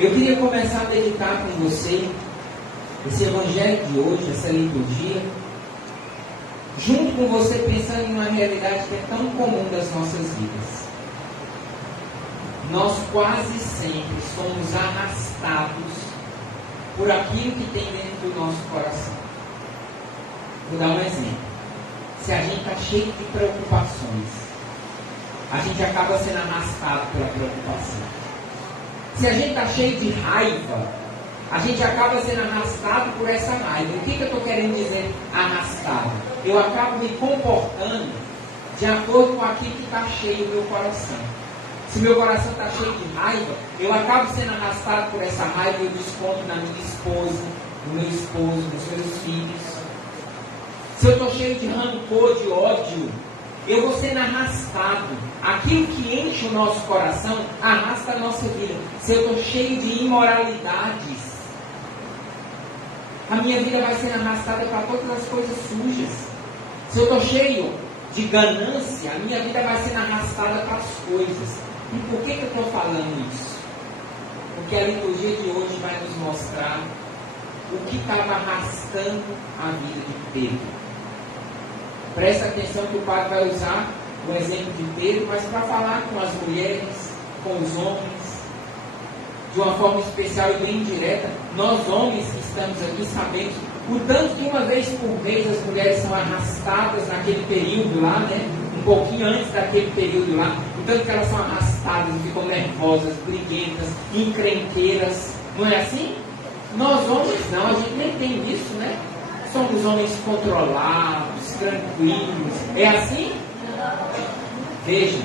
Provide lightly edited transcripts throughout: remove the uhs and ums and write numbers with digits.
Eu queria começar a meditar com você esse evangelho de hoje, essa liturgia, junto com você pensando em uma realidade que é tão comum das nossas vidas. Nós quase sempre somos arrastados por aquilo que tem dentro do nosso coração. Vou dar um exemplo. Se a gente está cheio de preocupações, a gente acaba sendo arrastado pela preocupação. Se a gente está cheio de raiva, a gente acaba sendo arrastado por essa raiva. O que eu estou querendo dizer arrastado? Eu acabo me comportando de acordo com aquilo que está cheio no meu coração. Se meu coração está cheio de raiva, eu acabo sendo arrastado por essa raiva e eu desconto na minha esposa, no meu esposo, nos meus filhos. Se eu estou cheio de rancor, de ódio, eu vou sendo arrastado. Aquilo que enche o nosso coração arrasta a nossa vida. Se eu estou cheio de imoralidades, a minha vida vai sendo arrastada para todas as coisas sujas. Se eu estou cheio de ganância, a minha vida vai sendo arrastada para as coisas. E por que eu estou falando isso? Porque a liturgia de hoje vai nos mostrar o que estava arrastando a vida de Pedro. Presta atenção que o padre vai usar o exemplo de Pedro, mas para falar com as mulheres, com os homens, de uma forma especial e bem direta. Nós homens que estamos aqui sabemos o tanto que uma vez por mês as mulheres são arrastadas naquele período lá, né? Um pouquinho antes daquele período lá, o tanto que elas são arrastadas, ficam nervosas, briguentas, encrenqueiras. Não é assim? Nós homens não, a gente nem tem isso, né? Somos homens controlados, tranquilos. É assim? Veja,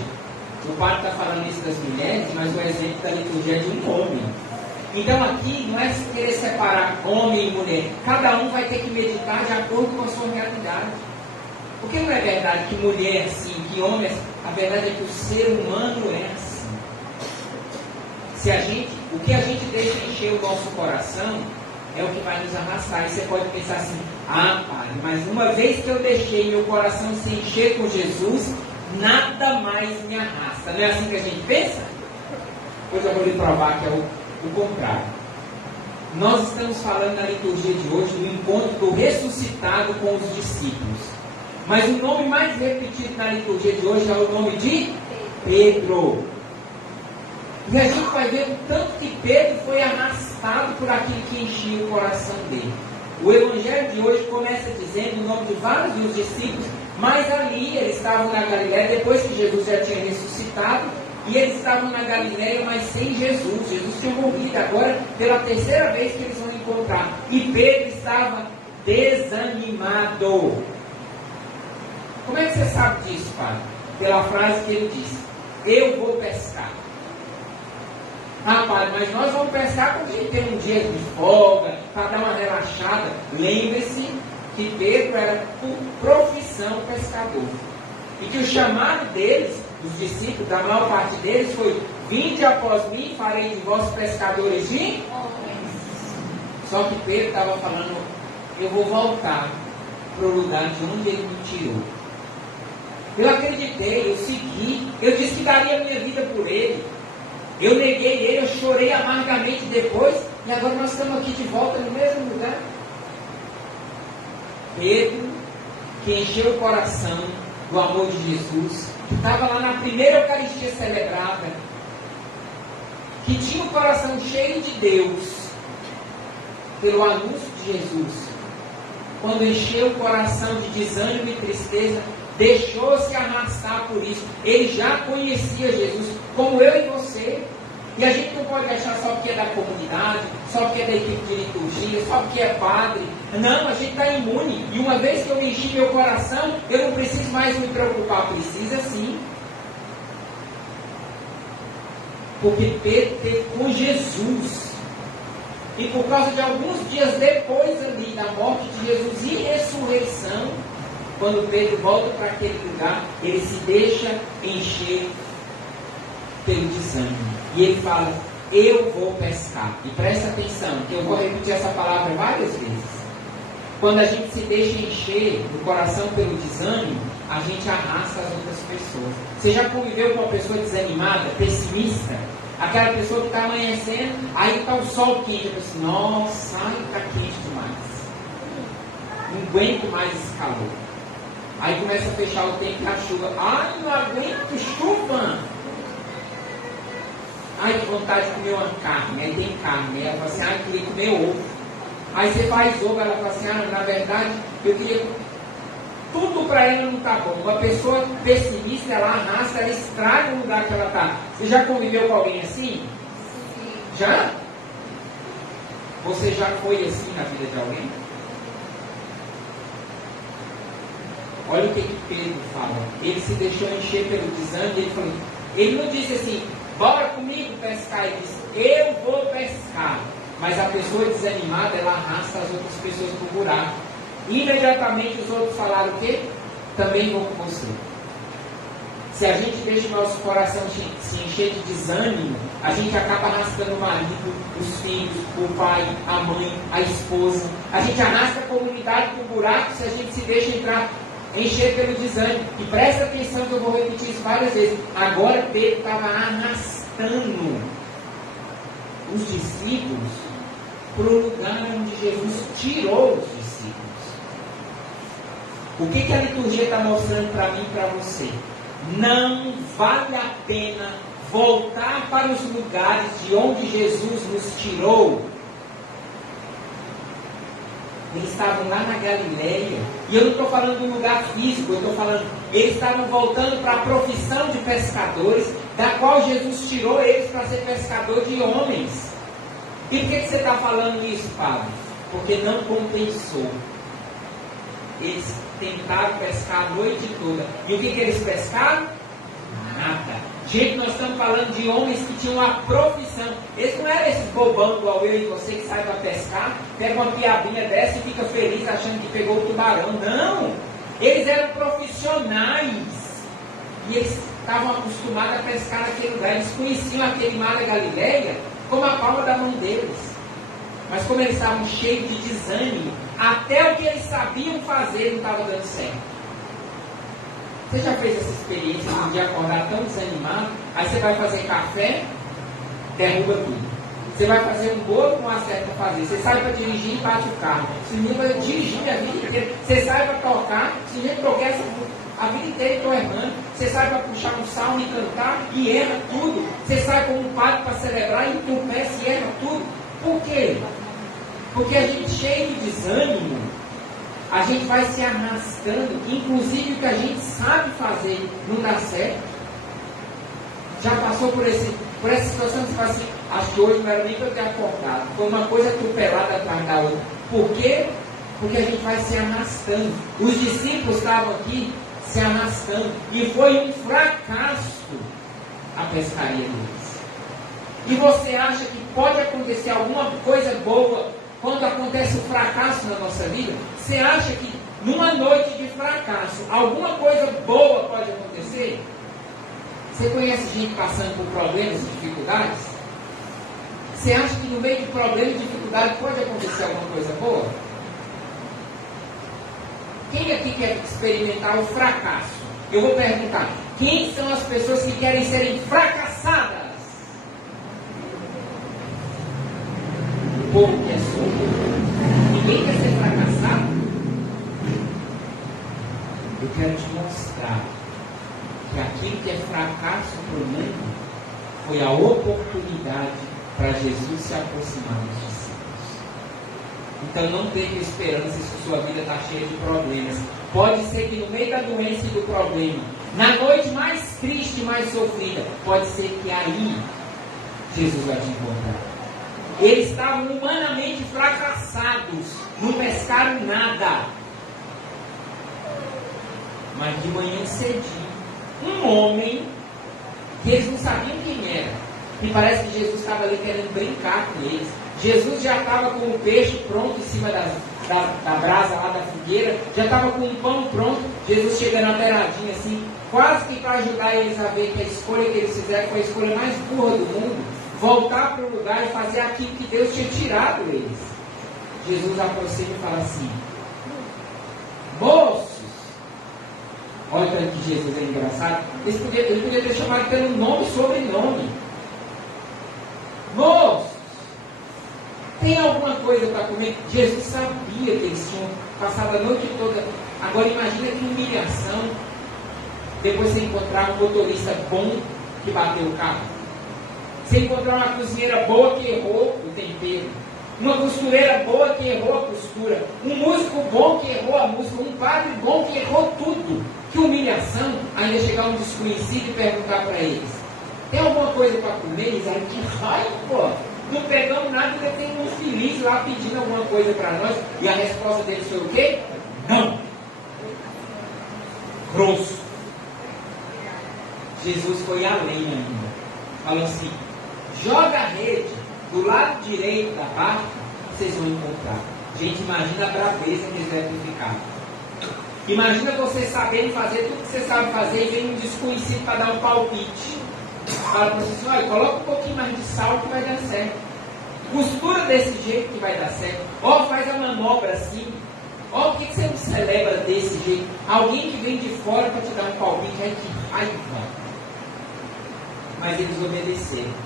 o padre está falando isso das mulheres, mas o exemplo da liturgia é de um homem. Então aqui não é querer separar homem e mulher. Cada um vai ter que meditar de acordo com a sua realidade. Porque não é verdade que mulher é assim, que homem é assim. A verdade é que o ser humano é assim. O que a gente deixa encher o nosso coração é o que vai nos arrastar. E você pode pensar assim, padre, mas uma vez que eu deixei meu coração se encher com Jesus, nada mais me arrasta. Não é assim que a gente pensa? Pois eu vou lhe provar que é o contrário. Nós estamos falando na liturgia de hoje do encontro do ressuscitado com os discípulos. Mas o nome mais repetido na liturgia de hoje é o nome de Pedro. E a gente vai ver o tanto que Pedro foi arrastado por aquilo que enchia o coração dele. O evangelho de hoje começa dizendo o nome de vários dos discípulos, mas ali eles estavam na Galiléia, depois que Jesus já tinha ressuscitado, e eles estavam na Galiléia, mas sem Jesus. Jesus tinha morrido, agora pela terceira vez que eles vão encontrar. E Pedro estava desanimado. Como é que você sabe disso, padre? Pela frase que ele disse: eu vou pescar. Padre, mas nós vamos pescar quando a gente tem um dia de folga, para dar uma relaxada. Lembre-se que Pedro era por profissão pescador. E que o chamado deles, dos discípulos, da maior parte deles, foi: vinde após mim, farei de vós pescadores de homens. Só que Pedro estava falando: eu vou voltar para o lugar de onde ele me tirou. Eu acreditei, eu segui, eu disse que daria a minha vida por ele. Eu neguei ele, eu chorei amargamente depois, e agora nós estamos aqui de volta no mesmo lugar. Pedro, que encheu o coração do amor de Jesus, que estava lá na primeira Eucaristia celebrada, que tinha o coração cheio de Deus, pelo anúncio de Jesus, quando encheu o coração de desânimo e tristeza, deixou-se arrastar por isso. Ele já conhecia Jesus, como eu e você. E a gente não pode achar só porque é da comunidade, só porque é da equipe de liturgia, só porque é padre. Não, a gente está imune. E uma vez que eu enchi meu coração, eu não preciso mais me preocupar. Precisa sim. Porque Pedro esteve com Jesus. E por causa de alguns dias depois ali da morte de Jesus e ressurreição, quando Pedro volta para aquele lugar, ele se deixa encher pelo desânimo. E ele fala: eu vou pescar. E presta atenção, que eu vou repetir essa palavra várias vezes. Quando a gente se deixa encher do coração pelo desânimo, a gente arrasta as outras pessoas. Você já conviveu com uma pessoa desanimada, pessimista? Aquela pessoa que está amanhecendo, aí está o sol quente. Eu penso, nossa, ai, está quente demais. Não aguento mais esse calor. Aí começa a fechar o tempo da chuva. Ai, não aguento chuva. Ai, que vontade de comer uma carne. Aí tem carne. Aí ela fala assim, ai, eu queria comer ovo. Aí você faz ovo, ela fala assim, ah, na verdade, eu queria... Tudo para ela não está bom. Uma pessoa pessimista, ela arrasta, ela estraga o lugar que ela está. Você já conviveu com alguém assim? Sim. Já? Você já foi assim na vida de alguém? Olha o que Pedro fala. Ele se deixou encher pelo desânimo. Ele não disse assim, bora comigo pescar. Ele disse, eu vou pescar. Mas a pessoa desanimada, ela arrasta as outras pessoas para o buraco. Imediatamente os outros falaram o quê? Também vou com você. Se a gente deixa o nosso coração se encher de desânimo, a gente acaba arrastando o marido, os filhos, o pai, a mãe, a esposa. A gente arrasta a comunidade para o buraco se a gente se deixa encher pelo desânimo. E presta atenção que eu vou repetir isso várias vezes. Agora Pedro estava arrastando os discípulos para o lugar onde Jesus tirou os discípulos. O que a liturgia está mostrando para mim e para você? Não vale a pena voltar para os lugares de onde Jesus nos tirou. Eles estavam lá na Galileia. E eu não estou falando de um lugar físico, eu estou falando, eles estavam voltando para a profissão de pescadores, da qual Jesus tirou eles para ser pescador de homens. E por que você está falando isso, Padre? Porque não compensou. Eles tentaram pescar a noite toda. E o que eles pescaram? Nada. Gente, nós estamos falando de homens que tinham uma profissão. Eles não eram esses bobão igual eu e você que sai para pescar, pega uma piabinha dessa e fica feliz achando que pegou o tubarão. Não! Eles eram profissionais. E eles estavam acostumados a pescar naquele lugar. Eles conheciam aquele mar da Galileia como a palma da mão deles. Mas como eles estavam cheios de desânimo, até o que eles sabiam fazer não estava dando certo. Você já fez essa experiência de um dia acordar tão desanimado? Aí você vai fazer café, derruba tudo. Você vai fazer um bolo, não acerta fazer. Você sai para dirigir e bate o carro. Se não vai dirigir a vida inteira. Você sai para tocar, se não tropeça a vida inteira, estou errando. Você sai para puxar um salmo e cantar e erra tudo. Você sai como um padre para celebrar e tropeça e erra tudo. Por quê? Porque a gente cheio de desânimo, a gente vai se arrastando, inclusive o que a gente sabe fazer não dá certo. Já passou por essa situação que você fala assim, acho que hoje não era nem para eu ter acordado. Foi uma coisa atropelada atrás da outra. Por quê? Porque a gente vai se arrastando. Os discípulos estavam aqui se arrastando. E foi um fracasso a pescaria deles. E você acha que pode acontecer alguma coisa boa quando acontece o fracasso na nossa vida? Você acha que numa noite de fracasso alguma coisa boa pode acontecer? Você conhece gente passando por problemas e dificuldades? Você acha que no meio de problemas e dificuldades pode acontecer alguma coisa boa? Quem aqui quer experimentar o fracasso? Eu vou perguntar, quem são as pessoas que querem serem fracassadas? O povo que é surdo? Ninguém quer ser fracassado? Eu quero te mostrar que aquilo que é fracasso para o mundo foi a oportunidade para Jesus se aproximar dos discípulos. Então não tenha esperança se sua vida está cheia de problemas. Pode ser que no meio da doença e do problema, na noite mais triste e mais sofrida, pode ser que aí Jesus vai te encontrar. Eles estavam humanamente fracassados, não pescaram nada. Mas de manhã cedinho, um homem que eles não sabiam quem era, e parece que Jesus estava ali querendo brincar com eles. Jesus já estava com o peixe pronto em cima da brasa lá da fogueira, já estava com o pão pronto. Jesus chegando na beiradinha assim, quase que para ajudar eles a ver que a escolha que eles fizeram foi a escolha mais burra do mundo. Voltar para o lugar e fazer aquilo que Deus tinha tirado eles. Jesus aproxima e fala assim: moços, olha que Jesus é engraçado. Ele podia ter chamado pelo nome e sobrenome. Moços, tem alguma coisa para comer? Jesus sabia que eles tinham passado a noite toda. Agora imagina que humilhação. Depois você encontrar um motorista bom que bateu o carro. Você encontrar uma cozinheira boa que errou o tempero. Uma costureira boa que errou a costura. Um músico bom que errou a música. Um padre bom que errou tudo. Que humilhação ainda chegar um desconhecido e perguntar para eles: tem alguma coisa para comer? Eles aí, que raio, pô! Não pegamos nada, ainda tem um feliz lá pedindo alguma coisa para nós. E a resposta deles foi o quê? Não. Grosso. Jesus foi além ainda. Falou assim: joga a rede do lado direito da barca, vocês vão encontrar. Gente, imagina a braveza que eles devem ficar. Imagina você sabendo fazer tudo que você sabe fazer e vem um desconhecido para dar um palpite. Fala para você assim: olha, coloca um pouquinho mais de sal que vai dar certo. Costura desse jeito que vai dar certo. Ó, faz a manobra assim. Ó, por que você não celebra desse jeito? Alguém que vem de fora para te dar um palpite, ai que raiva. Mas eles obedeceram.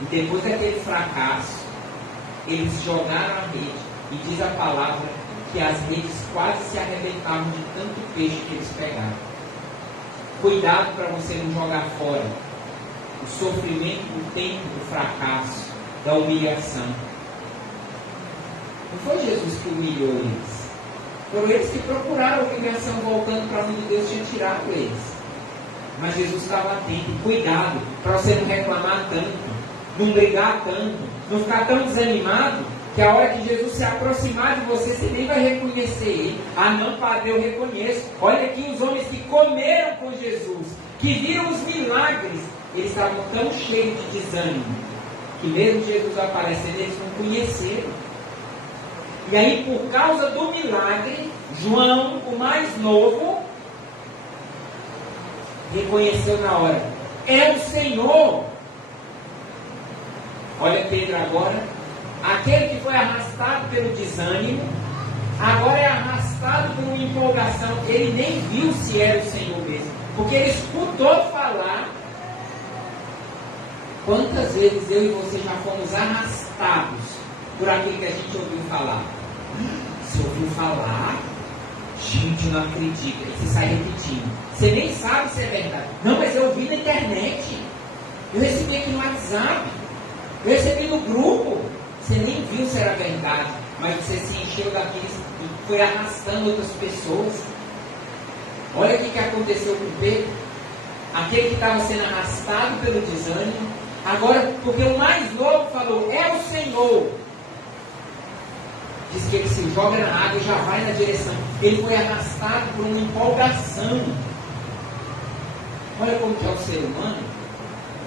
E depois daquele fracasso, eles jogaram a rede. E diz a palavra que as redes quase se arrebentavam de tanto peixe que eles pegaram. Cuidado para você não jogar fora o sofrimento do tempo do fracasso, da humilhação. Não foi Jesus que humilhou eles. Foram eles que procuraram a humilhação voltando para onde Deus tinha tirado eles. Mas Jesus estava atento. Cuidado para você não reclamar tanto, não brigar tanto, não ficar tão desanimado que a hora que Jesus se aproximar de você, você nem vai reconhecer ele. Ah não, Padre, eu reconheço. Olha aqui os homens que comeram com Jesus, que viram os milagres, eles estavam tão cheios de desânimo, que mesmo Jesus aparecendo, eles não conheceram. E aí, por causa do milagre, João, o mais novo, reconheceu na hora: é o Senhor. Olha Pedro agora, aquele que foi arrastado pelo desânimo, agora é arrastado por uma empolgação. Ele nem viu se era o Senhor mesmo, porque ele escutou falar. Quantas vezes eu e você já fomos arrastados por aquilo que a gente ouviu falar? Você ouviu falar? Gente, eu não acredito. Aí você sai repetindo. Você nem sabe se é verdade. Não, mas eu ouvi na internet. Eu recebi aqui no WhatsApp. Eu recebi no grupo. Você nem viu se era verdade. Mas você se encheu daqueles e foi arrastando outras pessoas. Olha o que aconteceu com Pedro. Aquele que estava sendo arrastado pelo desânimo. Agora, porque o mais novo falou: é o Senhor. Diz que ele se joga na água e já vai na direção. Ele foi arrastado por uma empolgação. Olha como que é o ser humano.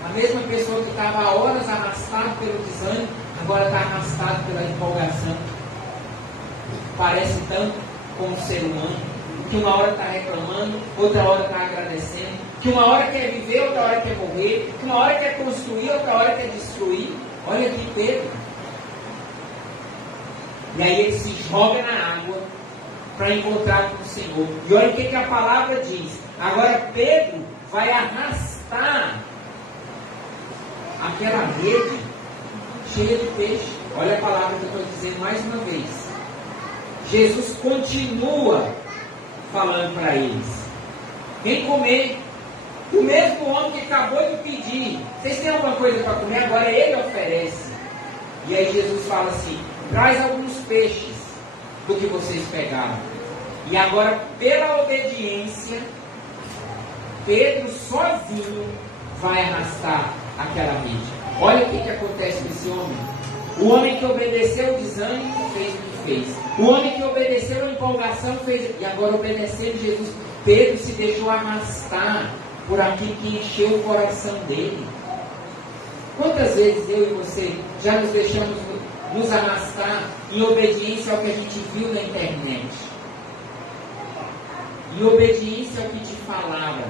A mesma pessoa que estava há horas arrastado pelo desânimo, agora está arrastado pela empolgação. Parece tanto com o ser humano, que uma hora está reclamando, outra hora está agradecendo, que uma hora quer viver, outra hora quer morrer, que uma hora quer construir, outra hora quer destruir. Olha aqui Pedro. E aí ele se joga na água para encontrar com o Senhor. E olha o que a palavra diz. Agora Pedro vai arrastar aquela rede cheia de peixe. Olha a palavra que eu estou dizendo mais uma vez. Jesus continua falando para eles: vem comer. O mesmo homem que acabou de pedir: vocês têm alguma coisa para comer? Agora ele oferece. E aí Jesus fala assim: traz alguns peixes do que vocês pegaram. E agora, pela obediência, Pedro sozinho vai arrastar aquela rede. Olha o que acontece com esse homem. O homem que obedeceu o desânimo fez o que fez. O homem que obedeceu a empolgação fez. E agora, obedecendo Jesus, Pedro se deixou arrastar por aquilo que encheu o coração dele. Quantas vezes eu e você já nos deixamos nos arrastar em obediência ao que a gente viu na internet, em obediência ao que te falaram?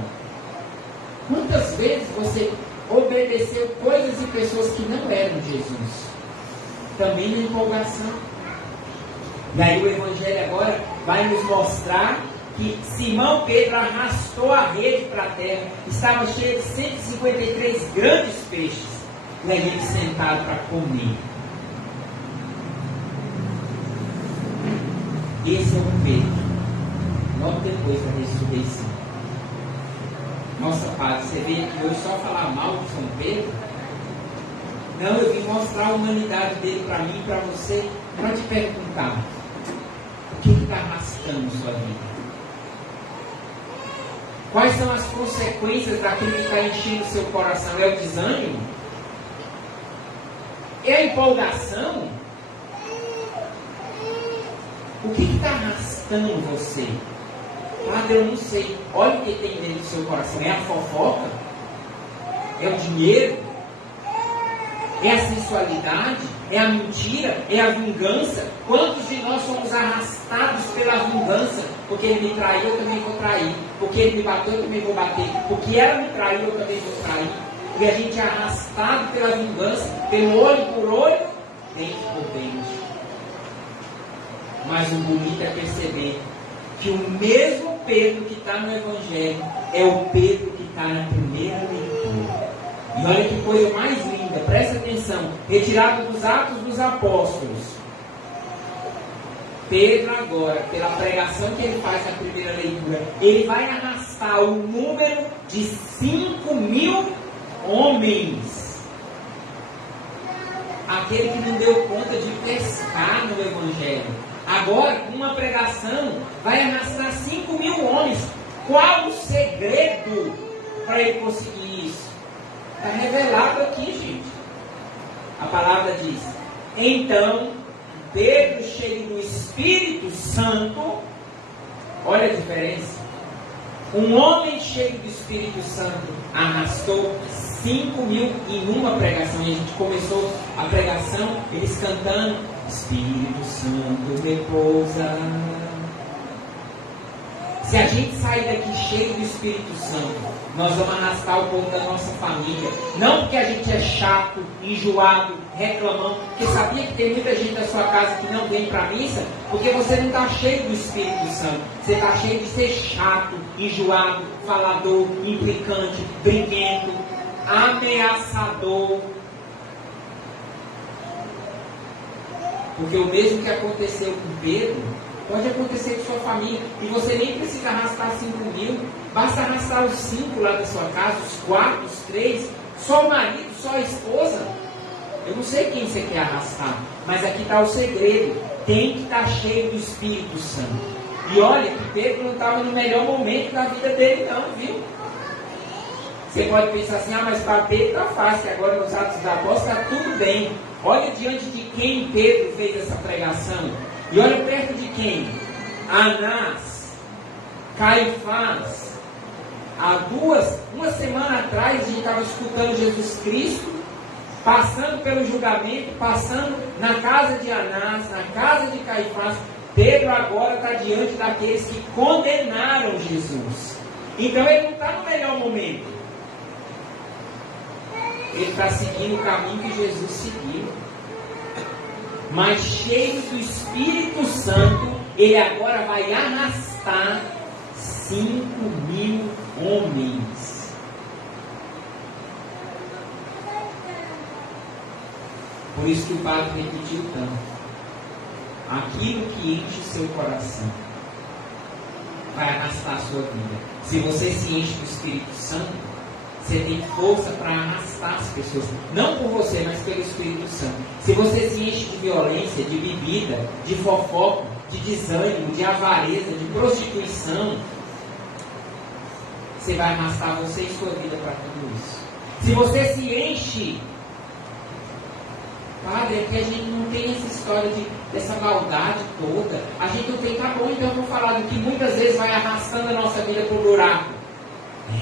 Quantas vezes você obedeceu coisas e pessoas que não eram Jesus? Também na empolgação. E aí o Evangelho agora vai nos mostrar que Simão Pedro arrastou a rede para a terra. Estava cheia de 153 grandes peixes. e a gente sentado para comer. Esse é o Pedro. Logo depois da ressurreição. Nossa, Padre, você veio aqui hoje só falar mal de São Pedro? Não, eu vim mostrar a humanidade dele para mim e para você, para te perguntar: o que está arrastando sua vida? Quais são as consequências daquilo que está enchendo o seu coração? É o desânimo? É a empolgação? O que está arrastando você? Padre, eu não sei. Olha o que tem dentro do seu coração. É a fofoca? É o dinheiro? É a sensualidade? É a mentira? É a vingança? Quantos de nós somos arrastados pela vingança? Porque ele me traiu, eu também vou trair. Porque ele me bateu, eu também vou bater. Porque ela me traiu, eu também vou trair. E a gente é arrastado pela vingança, pelo olho por olho, dente por dente. Mas o bonito é perceber que o mesmo Pedro que está no Evangelho é o Pedro que está na primeira leitura. E olha que coisa mais linda, presta atenção, retirado dos Atos dos Apóstolos. Pedro agora, pela pregação que ele faz na primeira leitura, ele vai arrastar o número de 5.000 homens. Aquele que não deu conta de pescar no Evangelho. Agora, com uma pregação, vai arrastar 5.000 homens. Qual o segredo para ele conseguir isso? Está revelado aqui, gente. A palavra diz: então, Pedro, cheio do Espírito Santo, olha a diferença. Um homem cheio do Espírito Santo arrastou 5.000 em uma pregação. E a gente começou a pregação, eles cantando: Espírito Santo repousa. Se a gente sair daqui cheio do Espírito Santo, nós vamos arrastar o povo da nossa família. Não porque a gente é chato, enjoado, reclamão. Porque sabia que tem muita gente da sua casa que não vem para a missa? Porque você não está cheio do Espírito Santo. Você está cheio de ser chato, enjoado, falador, implicante, briguento, ameaçador. Porque o mesmo que aconteceu com Pedro, pode acontecer com sua família. E você nem precisa arrastar 5.000. Basta arrastar os 5 lá da sua casa, os 4, os 3, só o marido, só a esposa. Eu não sei quem você quer arrastar, mas aqui está o segredo. Tem que estar cheio do Espírito Santo. E olha que Pedro não estava no melhor momento da vida dele não, viu? Você pode pensar assim: ah, mas para Pedro está fácil, agora nos Atos dos Apóstolos está tudo bem. Olha diante de quem Pedro fez essa pregação. E olha perto de quem? Anás, Caifás. Uma semana atrás, a gente estava escutando Jesus Cristo, passando pelo julgamento, passando na casa de Anás, na casa de Caifás. Pedro agora está diante daqueles que condenaram Jesus. Então ele não está no melhor momento. Ele está seguindo o caminho que Jesus seguiu. Mas cheio do Espírito Santo, ele agora vai arrastar 5.000 homens. Por isso que o padre repetiu tanto: aquilo que enche o seu coração vai arrastar a sua vida. Se você se enche do Espírito Santo, você tem força para arrastar as pessoas, não por você, mas pelo Espírito Santo. Se você se enche de violência, de bebida, de fofoca, de desânimo, de avareza, de prostituição, você vai arrastar você e sua vida para tudo isso. Se você se enche, padre, é que a gente não tem essa história dessa maldade toda. A gente não tem, tá bom, então eu vou falar do que muitas vezes vai arrastando a nossa vida para o buraco.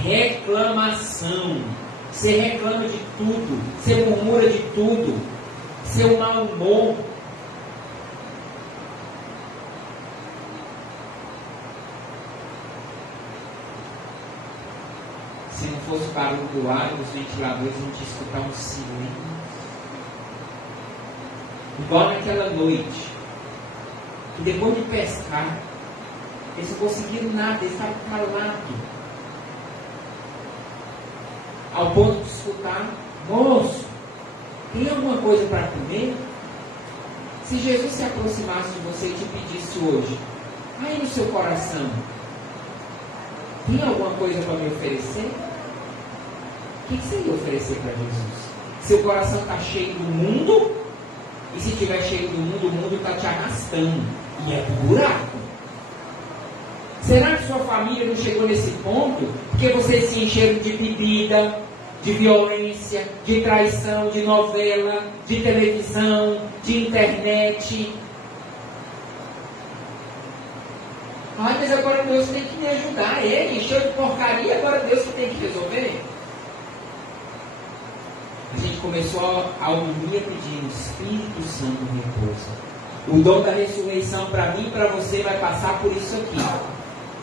Reclamação. Você reclama de tudo, você murmura de tudo, seu mau humor. Se não fosse o barulho do ar, dos ventiladores, a gente ia escutar um silêncio. Igual naquela noite, que depois de pescar, eles não conseguiram nada, eles estavam calados. Ao ponto de escutar: moço, Tem alguma coisa para comer? Se Jesus se aproximasse de você e te pedisse hoje, aí no seu coração, tem alguma coisa para me oferecer? O que você ia oferecer para Jesus? Seu coração está cheio do mundo, e se estiver cheio do mundo, o mundo está te arrastando, e é pro buraco. Será que sua família não chegou nesse ponto porque vocês se encheram de bebida, de violência, de traição, de novela, de televisão, de internet? Ai, mas agora Deus tem que me ajudar. Ele encheu de porcaria, agora Deus que tem que resolver. A gente começou a homilia pedindo: Espírito Santo repousa. O dom da ressurreição para mim e para você vai passar por isso aqui.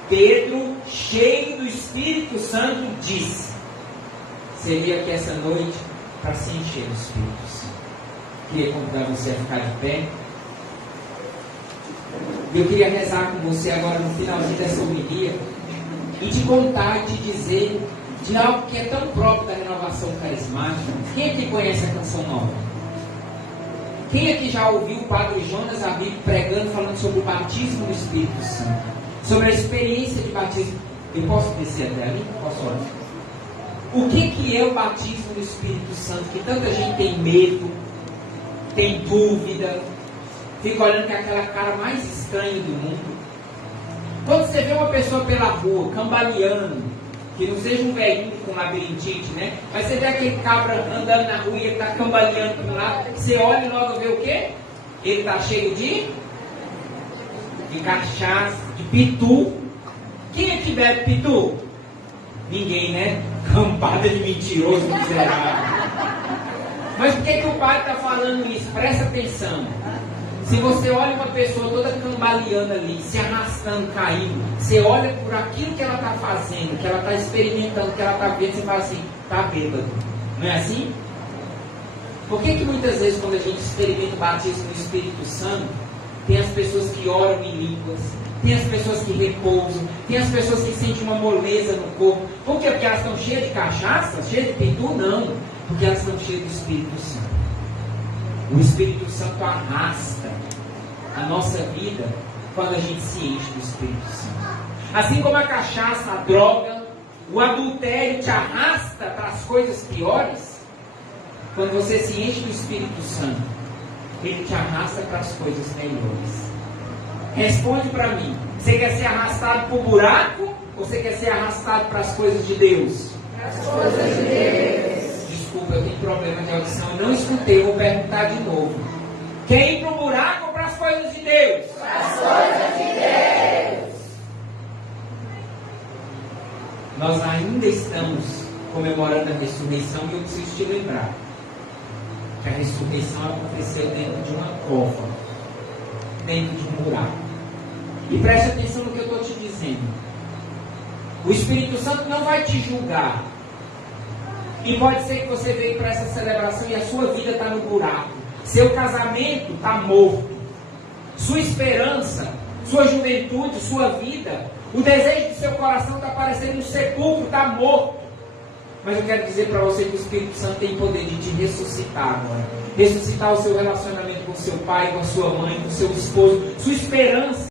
Pedro, cheio do Espírito Santo, disse. Você veio aqui essa noite para se encher do Espírito Santo. Queria convidar você a ficar de pé. Eu queria rezar com você agora no finalzinho dessa homilia e te contar e te dizer de algo que é tão próprio da renovação carismática. Quem aqui conhece a canção nova? Quem aqui já ouviu o Padre Jonas Abib pregando, falando sobre o batismo do Espírito Santo? Sobre a experiência de batismo? Eu posso descer até ali? Posso olhar? O que é o batismo do Espírito Santo? Que tanta gente tem medo, tem dúvida, fica olhando com aquela cara mais estranha do mundo. Quando você vê uma pessoa pela rua, cambaleando, que não seja um velhinho com labirintite, né? Mas você vê aquele cabra andando na rua e ele está cambaleando para um lado, você olha e logo vê o quê? Ele está cheio de cachaça, de pitu. Quem é que bebe pitu? Ninguém, né? Campada de mentiroso, miserável. Mas por que o pai está falando isso? Presta atenção. Se você olha uma pessoa toda cambaleando ali, se arrastando, caindo, você olha por aquilo que ela está fazendo, que ela está experimentando, que ela está vendo, você fala assim: está bêbado. Não é assim? Por que muitas vezes quando a gente experimenta o batismo no Espírito Santo, tem as pessoas que oram em línguas, tem as pessoas que repousam, tem as pessoas que sentem uma moleza no corpo? Por quê? Porque elas estão cheias de cachaça, cheias de pitu? Não, porque elas estão cheias do Espírito Santo. O Espírito Santo arrasta a nossa vida quando a gente se enche do Espírito Santo. Assim como a cachaça, a droga, o adultério te arrasta para as coisas piores, quando você se enche do Espírito Santo, ele te arrasta para as coisas melhores. Responde para mim: você quer ser arrastado para o buraco ou você quer ser arrastado para as coisas de Deus? As coisas de Deus. Desculpa, eu tenho problema de audição, eu não escutei, vou perguntar de novo. Quer ir para o buraco ou para as coisas de Deus? Para as coisas de Deus. Nós ainda estamos comemorando a ressurreição e eu preciso te lembrar que a ressurreição aconteceu dentro de uma cova, dentro de um buraco. E preste atenção no que eu estou te dizendo. O Espírito Santo não vai te julgar. E pode ser que você veio para essa celebração e a sua vida está no buraco. Seu casamento está morto. Sua esperança, sua juventude, sua vida, o desejo do seu coração está parecendo um sepulcro, está morto. Mas eu quero dizer para você que o Espírito Santo tem poder de te ressuscitar agora. Ressuscitar o seu relacionamento com seu pai, com a sua mãe, com seu esposo, sua esperança.